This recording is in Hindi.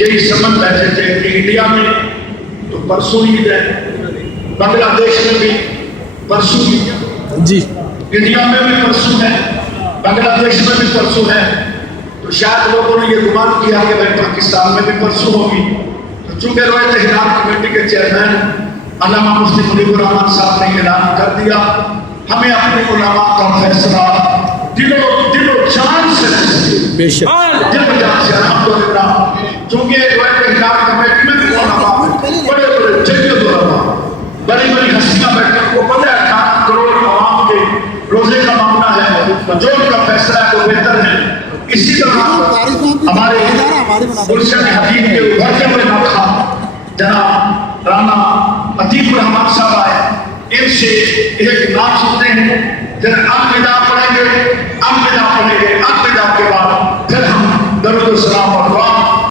यही समझ बैठे थे कि इंडिया में तो परसों ईद है, बांग्लादेश में भी परसों ईद जी, इंडिया में भी परसों है, बांग्लादेश में भी परसों है। तो शायद लोगों ने ये गुमान किया कि भाई पाकिस्तान में भी परसों होगी। तो चूंकि रोयत हिलाल कमेटी के चेयरमैन अल्लामा मुफ्ती मुनीबुर रहमान साहब ने ऐलान कर दिया, हमें अपने उलमा का फैसला दिलो जान से बेशक दिल जान से अल्हम्दुलिल्लाह। चूंकि रोयत हिलाल कमेटी में भी उलमा बड़े बड़े जगह उलमा बड़ी बड़ी हस्तियां बैठकर को पता है 18 करोड़ आवाम के रोजे का मामला है, जो उनका फैसला है वो बेहतर है। इसी तरह हमारे गुलशन हकीम के उभरते हुए नौखा जनाब राना अतीक रहमान साहब आए, इनसे एक नाम सुनते हैं, फिर अलविदा पढ़ेंगे, अलविदा के बाद फिर हम दरूद सलाम